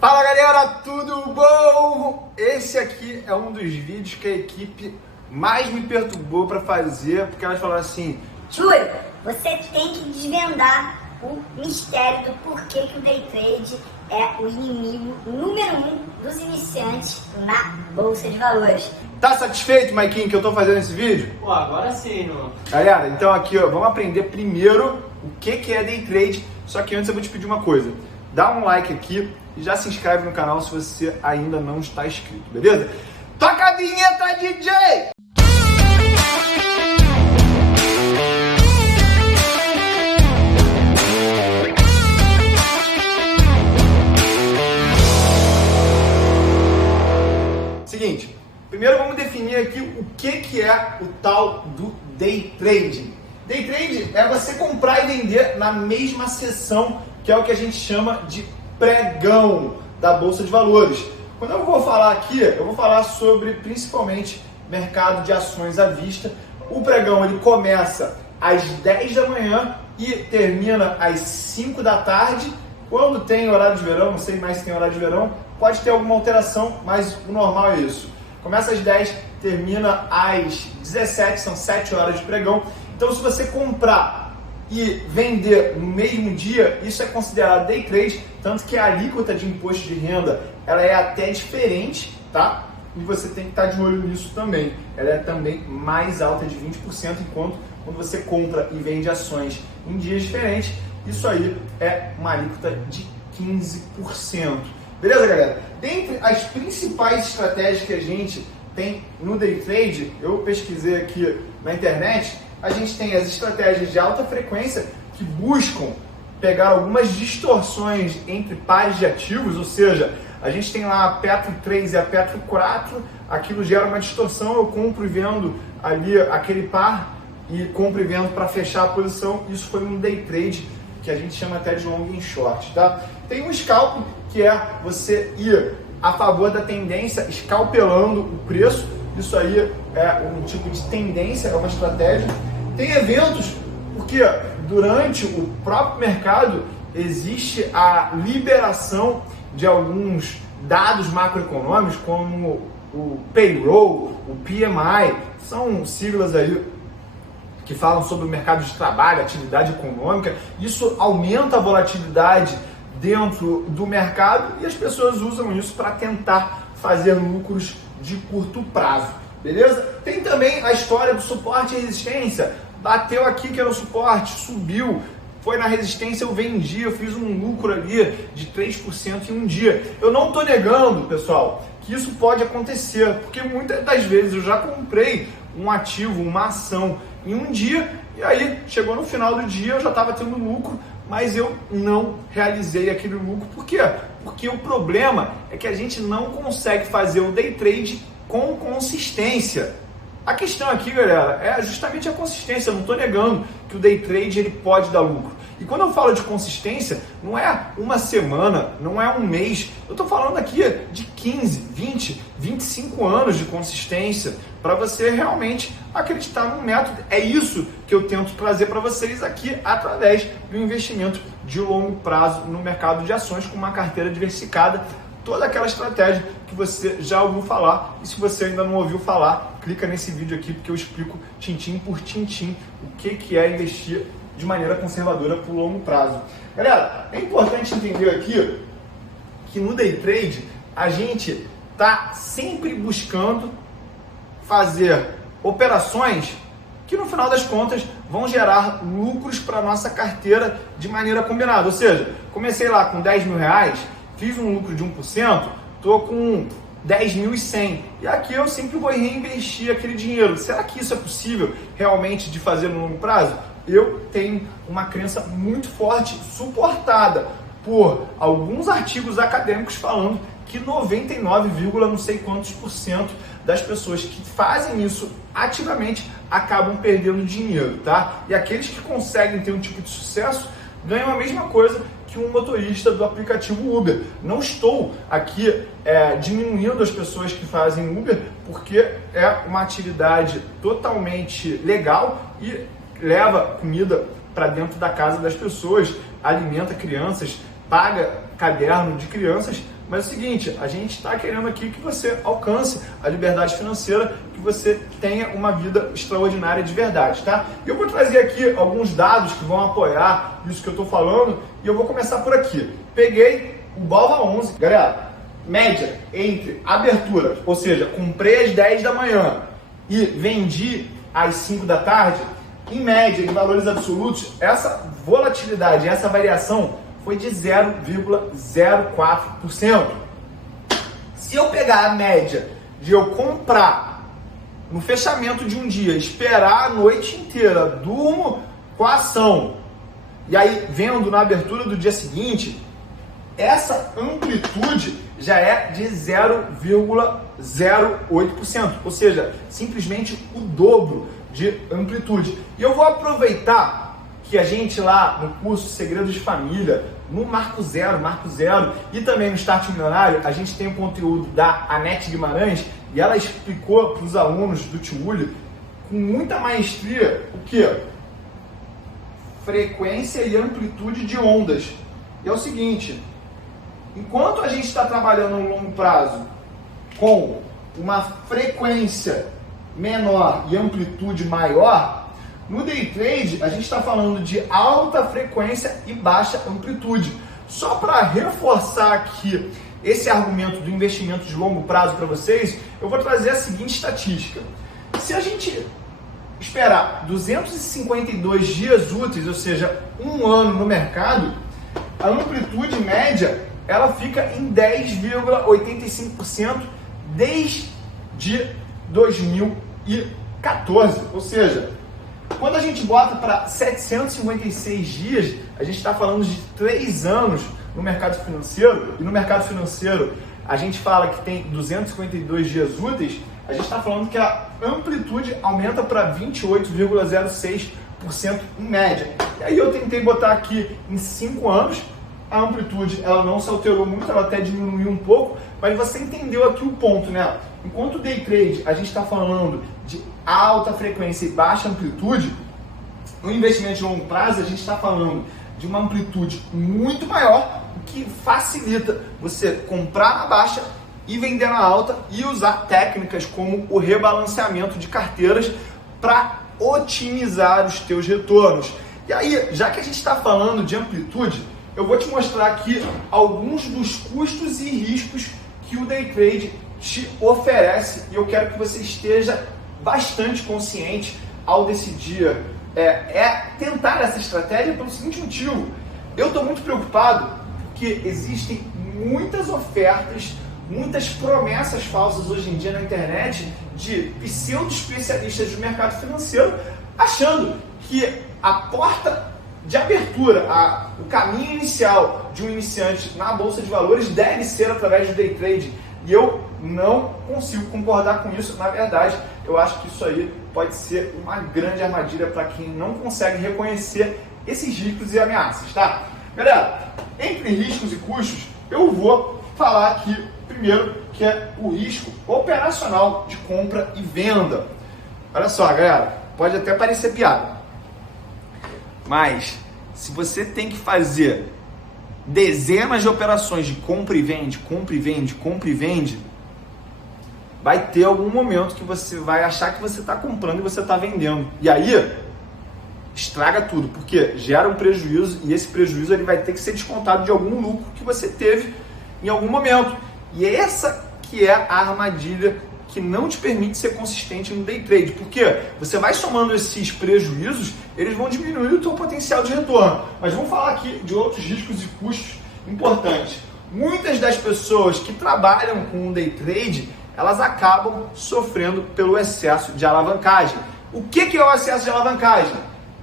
Fala galera, tudo bom? Esse aqui é um dos vídeos que a equipe mais me perturbou para fazer, porque elas falaram assim: Júlio, você tem que desvendar o mistério do porquê que o day trade é o inimigo número 1 dos iniciantes na Bolsa de Valores. Tá satisfeito, Maikinho, que eu tô fazendo esse vídeo? Pô, agora sim, mano. Galera, então aqui ó, vamos aprender primeiro o que é day trade, só que antes eu vou te pedir uma coisa. Dá um like aqui e já se inscreve no canal se você ainda não está inscrito, beleza? Toca a vinheta, DJ! Seguinte, primeiro vamos definir aqui o que é o tal do day trading. Day trade é você comprar e vender na mesma sessão, que é o que a gente chama de pregão da Bolsa de Valores. Quando eu vou falar aqui, eu vou falar sobre principalmente mercado de ações à vista. O pregão ele começa às 10 da manhã e termina às 5 da tarde. Quando tem horário de verão, não sei mais se tem horário de verão, pode ter alguma alteração, mas o normal é isso. Começa às 10, termina às 17, são 7 horas de pregão. Então se você comprar e vender no mesmo dia, isso é considerado day trade, tanto que a alíquota de imposto de renda ela é até diferente, tá? E você tem que estar de olho nisso também. Ela é também mais alta de 20%, enquanto quando você compra e vende ações em dias diferentes, isso aí é uma alíquota de 15%. Beleza, galera? Dentre as principais estratégias que a gente tem no day trade, eu pesquisei aqui na internet, a gente tem as estratégias de alta frequência que buscam pegar algumas distorções entre pares de ativos, ou seja, a gente tem lá a Petro 3 e a Petro 4, aquilo gera uma distorção, eu compro e vendo ali aquele par e compro e vendo para fechar a posição, isso foi um day trade que a gente chama até de long and short, tá? Tem um scalp, que é você ir a favor da tendência, escalpelando o preço, isso aí é um tipo de tendência, é uma estratégia. Tem eventos, porque durante o próprio mercado existe a liberação de alguns dados macroeconômicos, como o payroll, o PMI, são siglas aí que falam sobre o mercado de trabalho, atividade econômica. Isso aumenta a volatilidade dentro do mercado e as pessoas usam isso para tentar fazer lucros de curto prazo, beleza? Tem também a história do suporte e resistência. Bateu aqui que era o suporte, subiu, foi na resistência, eu vendi, eu fiz um lucro ali de 3% em um dia. Eu não estou negando, pessoal, que isso pode acontecer, porque muitas das vezes eu já comprei um ativo, uma ação em um dia, e aí chegou no final do dia, eu já estava tendo lucro, mas eu não realizei aquele lucro. Por quê? Porque o problema é que a gente não consegue fazer o day trade com consistência. A questão aqui, galera, é justamente a consistência. Eu não estou negando que o day trade ele pode dar lucro. E quando eu falo de consistência, não é uma semana, não é um mês. Eu estou falando aqui de 15, 20, 25 anos de consistência para você realmente acreditar no método. É isso que eu tento trazer para vocês aqui através do investimento de longo prazo no mercado de ações com uma carteira diversificada. Toda aquela estratégia que você já ouviu falar, e se você ainda não ouviu falar, clica nesse vídeo aqui porque eu explico tintim por tintim o que é investir de maneira conservadora por longo prazo. Galera, é importante entender aqui que no day trade a gente está sempre buscando fazer operações que no final das contas vão gerar lucros para a nossa carteira de maneira combinada. Ou seja, comecei lá com 10 mil reais, fiz um lucro de 1%, estou com 10.100 e aqui eu sempre vou reinvestir aquele dinheiro. Será que isso é possível realmente de fazer no longo prazo? Eu tenho uma crença muito forte, suportada por alguns artigos acadêmicos falando que 99, não sei quantos % das pessoas que fazem isso ativamente acabam perdendo dinheiro, tá? E aqueles que conseguem ter um tipo de sucesso ganham a mesma coisa que um motorista do aplicativo Uber. Não estou aqui diminuindo as pessoas que fazem Uber, porque é uma atividade totalmente legal e leva comida para dentro da casa das pessoas, alimenta crianças, paga caderno de crianças, Mas é o seguinte, a gente está querendo aqui que você alcance a liberdade financeira, que você tenha uma vida extraordinária de verdade, tá? E eu vou trazer aqui alguns dados que vão apoiar isso que eu estou falando e eu vou começar por aqui. Peguei o Balva 11, galera, média entre abertura, ou seja, comprei às 10 da manhã e vendi às 5 da tarde, em média, em valores absolutos, essa volatilidade, essa variação foi de 0,04%. Se eu pegar a média de eu comprar no fechamento de um dia, esperar a noite inteira, durmo com a ação e aí vendo na abertura do dia seguinte, essa amplitude já é de 0,08%, ou seja, simplesmente o dobro de amplitude. E eu vou aproveitar que a gente lá no curso Segredos de Família, no Marco Zero e também no Start Milionário, a gente tem um conteúdo da Anete Guimarães e ela explicou para os alunos do Tiúlio com muita maestria o que? Frequência e amplitude de ondas. E é o seguinte, enquanto a gente está trabalhando no longo prazo com uma frequência menor e amplitude maior, no day trade a gente está falando de alta frequência e baixa amplitude. Só para reforçar aqui esse argumento do investimento de longo prazo para vocês, eu vou trazer a seguinte estatística. Se a gente esperar 252 dias úteis, ou seja, um ano no mercado, a amplitude média ela fica em 10,85% desde 2014. Ou seja, quando a gente bota para 756 dias, a gente está falando de 3 anos no mercado financeiro, e no mercado financeiro a gente fala que tem 252 dias úteis, a gente está falando que a amplitude aumenta para 28,06% em média. E aí eu tentei botar aqui em 5 anos, a amplitude ela não se alterou muito, ela até diminuiu um pouco, mas você entendeu aqui o ponto, né? Enquanto o day trade a gente está falando de alta frequência e baixa amplitude, no investimento de longo prazo a gente está falando de uma amplitude muito maior, o que facilita você comprar na baixa e vender na alta e usar técnicas como o rebalanceamento de carteiras para otimizar os teus retornos. E aí, já que a gente está falando de amplitude, eu vou te mostrar aqui alguns dos custos e riscos que o day trade te oferece e eu quero que você esteja bastante consciente ao decidir tentar essa estratégia pelo seguinte motivo. Eu estou muito preocupado porque existem muitas ofertas, muitas promessas falsas hoje em dia na internet de pseudo-especialistas do mercado financeiro achando que a porta de abertura, o caminho inicial de um iniciante na Bolsa de Valores deve ser através do day trade. E eu não consigo concordar com isso. Na verdade, eu acho que isso aí pode ser uma grande armadilha para quem não consegue reconhecer esses riscos e ameaças, tá? Galera, entre riscos e custos, eu vou falar aqui primeiro que é o risco operacional de compra e venda. Olha só, galera, pode até parecer piada, mas se você tem que fazer dezenas de operações de compra e vende, compra e vende, compra e vende, vai ter algum momento que você vai achar que você está comprando e você está vendendo. E aí, estraga tudo, porque gera um prejuízo e esse prejuízo ele vai ter que ser descontado de algum lucro que você teve em algum momento. E essa que é a armadilha que não te permite ser consistente no day trade, porque você vai somando esses prejuízos, eles vão diminuir o teu potencial de retorno. Mas vamos falar aqui de outros riscos e custos importantes. Muitas das pessoas que trabalham com o day trade, elas acabam sofrendo pelo excesso de alavancagem. O que é o excesso de alavancagem?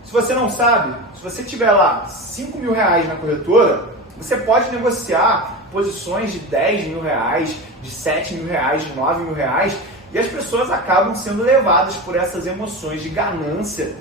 Se você não sabe, se você tiver lá 5 mil reais na corretora, você pode negociar posições de 10 mil reais, de 7 mil reais, de 9 mil reais, e as pessoas acabam sendo levadas por essas emoções de ganância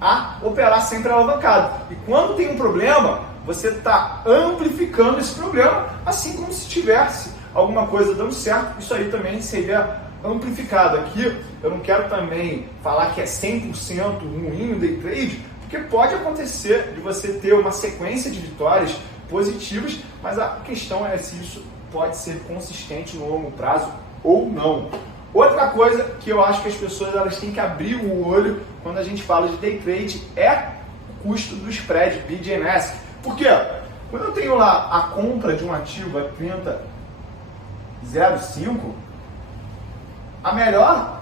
a operar sempre alavancado. E quando tem um problema, você está amplificando esse problema, assim como se tivesse alguma coisa dando certo, isso aí também seria amplificado. Aqui eu não quero também falar que é 100% ruim o day trade, porque pode acontecer de você ter uma sequência de vitórias positivas, mas a questão é se isso pode ser consistente no longo prazo ou não. Outra coisa que eu acho que as pessoas elas têm que abrir o olho quando a gente fala de day trade é o custo do spread, bid and ask. Por quê? Quando eu tenho lá a compra de um ativo a 30,05, a melhor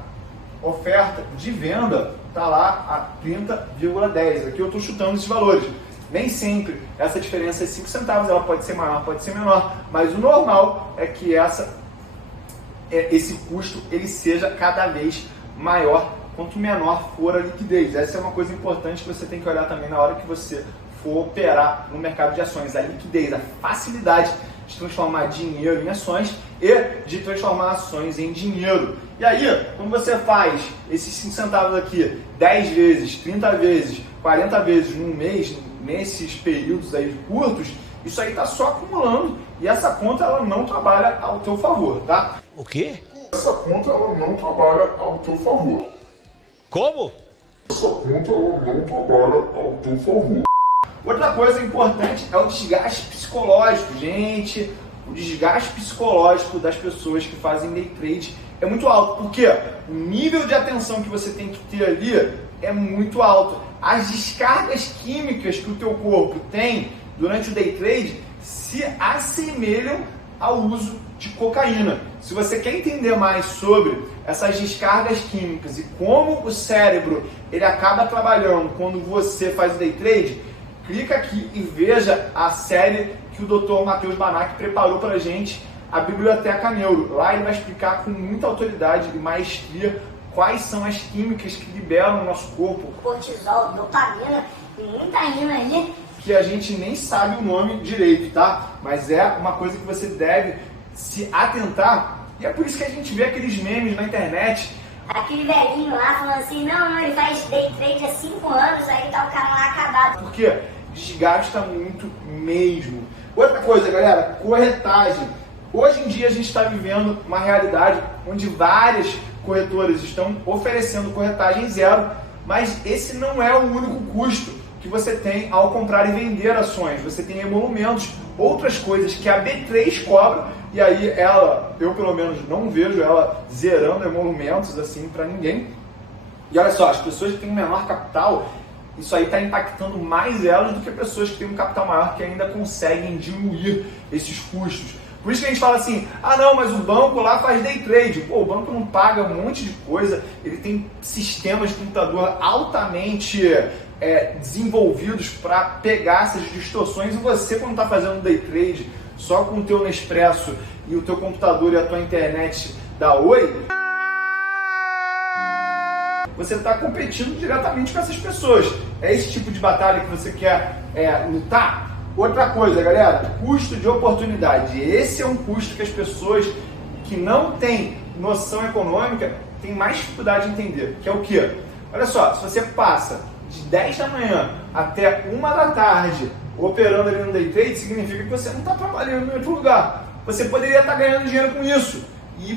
oferta de venda está lá a 30,10. Aqui eu estou chutando esses valores. Nem sempre essa diferença é 5 centavos, ela pode ser maior, pode ser menor, mas o normal é que esse custo ele seja cada vez maior quanto menor for a liquidez. Essa é uma coisa importante que você tem que olhar também na hora que você for operar no mercado de ações. A liquidez, a facilidade de transformar dinheiro em ações e de transformar ações em dinheiro. E aí, quando você faz esses 5 centavos aqui 10 vezes, 30 vezes, 40 vezes num mês, nesses períodos aí curtos, isso aí está só acumulando e essa conta ela não trabalha ao teu favor, tá? O quê? Essa conta ela não trabalha ao teu favor. Como? Essa conta ela não trabalha ao teu favor. Outra coisa importante é o desgaste psicológico, gente. O desgaste psicológico das pessoas que fazem day trade é muito alto, porque o nível de atenção que você tem que ter ali é muito alto. As descargas químicas que o teu corpo tem durante o day trade se assemelham ao uso de cocaína. Se você quer entender mais sobre essas descargas químicas e como o cérebro ele acaba trabalhando quando você faz o day trade, clica aqui e veja a série que o Dr. Matheus Banac preparou para a gente, a Biblioteca Neuro. Lá ele vai explicar com muita autoridade e maestria quais são as químicas que liberam no nosso corpo. Cortisol, dopamina e muita rina aí. Que a gente nem sabe o nome direito, tá? Mas é uma coisa que você deve se atentar. E é por isso que a gente vê aqueles memes na internet. Aquele velhinho lá falando assim, não, ele faz day trade há 5 anos, aí tá o cara lá acabado. Porque desgasta muito mesmo. Outra coisa, galera, corretagem. Hoje em dia a gente está vivendo uma realidade onde várias corretoras estão oferecendo corretagem zero, mas esse não é o único custo que você tem ao comprar e vender ações. Você tem emolumentos, outras coisas que a B3 cobra, e aí eu pelo menos não vejo ela zerando emolumentos assim para ninguém. E olha só, as pessoas que têm menor capital, isso aí está impactando mais elas do que pessoas que têm um capital maior que ainda conseguem diluir esses custos. Por isso que a gente fala assim, ah não, mas o banco lá faz day trade. Pô, o banco não paga um monte de coisa, ele tem sistemas de computador altamente desenvolvidos para pegar essas distorções, e você quando está fazendo day trade só com o teu Nespresso e o teu computador e a tua internet da Oi, você está competindo diretamente com essas pessoas. É esse tipo de batalha que você quer lutar? Outra coisa, galera, custo de oportunidade. Esse é um custo que as pessoas que não têm noção econômica têm mais dificuldade de entender, que é o quê? Olha só, se você passa de 10 da manhã até 1 da tarde operando ali no day trade, significa que você não está trabalhando em outro lugar. Você poderia estar ganhando dinheiro com isso. E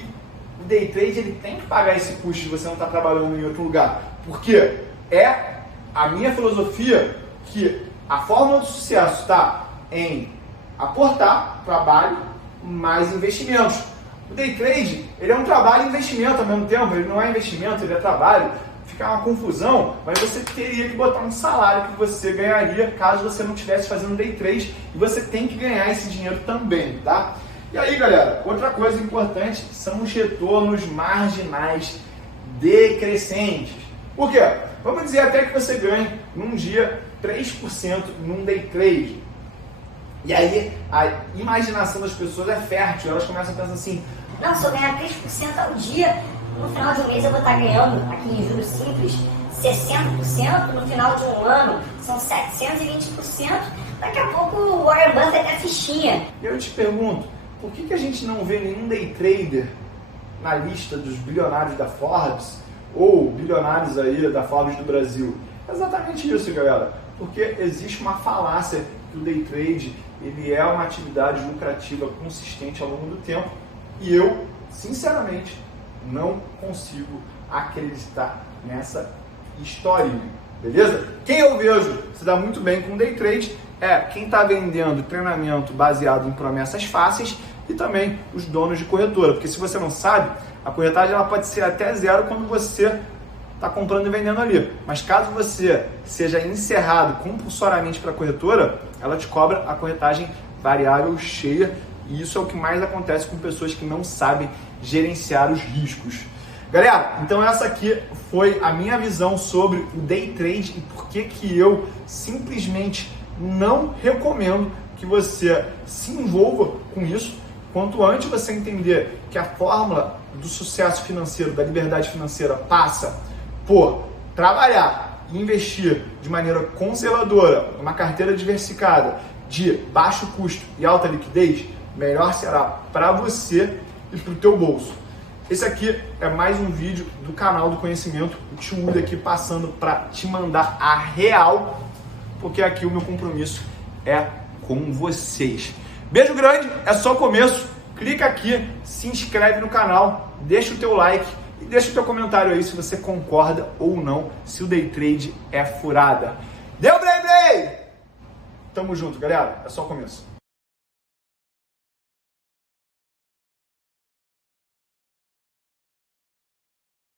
o day trade ele tem que pagar esse custo de você não estar trabalhando em outro lugar. Porque é a minha filosofia que a fórmula do sucesso está em aportar trabalho mais investimentos. O day trade ele é um trabalho e investimento ao mesmo tempo. Ele não é investimento, ele é trabalho. Fica uma confusão, mas você teria que botar um salário que você ganharia caso você não estivesse fazendo day trade, e você tem que ganhar esse dinheiro também, tá? E aí, galera, outra coisa importante são os retornos marginais decrescentes. Por quê? Vamos dizer até que você ganhe num dia 3% num day trade. E aí a imaginação das pessoas é fértil, elas começam a pensar assim, não, se eu ganhar 3% ao dia, no final de um mês eu vou estar ganhando, aqui em juros simples, 60%, no final de um ano são 720%, daqui a pouco o Warren Buffett é fichinha. E eu te pergunto, por que a gente não vê nenhum day trader na lista dos bilionários da Forbes, ou bilionários aí da Forbes do Brasil? É exatamente isso, galera, porque existe uma falácia que o day trade ele é uma atividade lucrativa consistente ao longo do tempo, e eu, sinceramente, não consigo acreditar nessa história, beleza? Quem eu vejo se dá muito bem com day trade é quem está vendendo treinamento baseado em promessas fáceis e também os donos de corretora, porque se você não sabe, a corretagem ela pode ser até zero quando você está comprando e vendendo ali, mas caso você seja encerrado compulsoriamente para a corretora, ela te cobra a corretagem variável cheia, e isso é o que mais acontece com pessoas que não sabem gerenciar os riscos. Galera, então essa aqui foi a minha visão sobre o day trade e por que eu simplesmente não recomendo que você se envolva com isso. Quanto antes você entender que a fórmula do sucesso financeiro, da liberdade financeira passa por trabalhar e investir de maneira conservadora, uma carteira diversificada, de baixo custo e alta liquidez, melhor será para você e para o teu bolso. Esse aqui é mais um vídeo do canal do conhecimento, o Tio Udi aqui passando para te mandar a real, porque aqui o meu compromisso é com vocês. Beijo grande, é só o começo, clica aqui, se inscreve no canal, deixa o teu like e deixa o teu comentário aí se você concorda ou não, se o day trade é furada. Deu, Brei! Tamo junto, galera, é só o começo.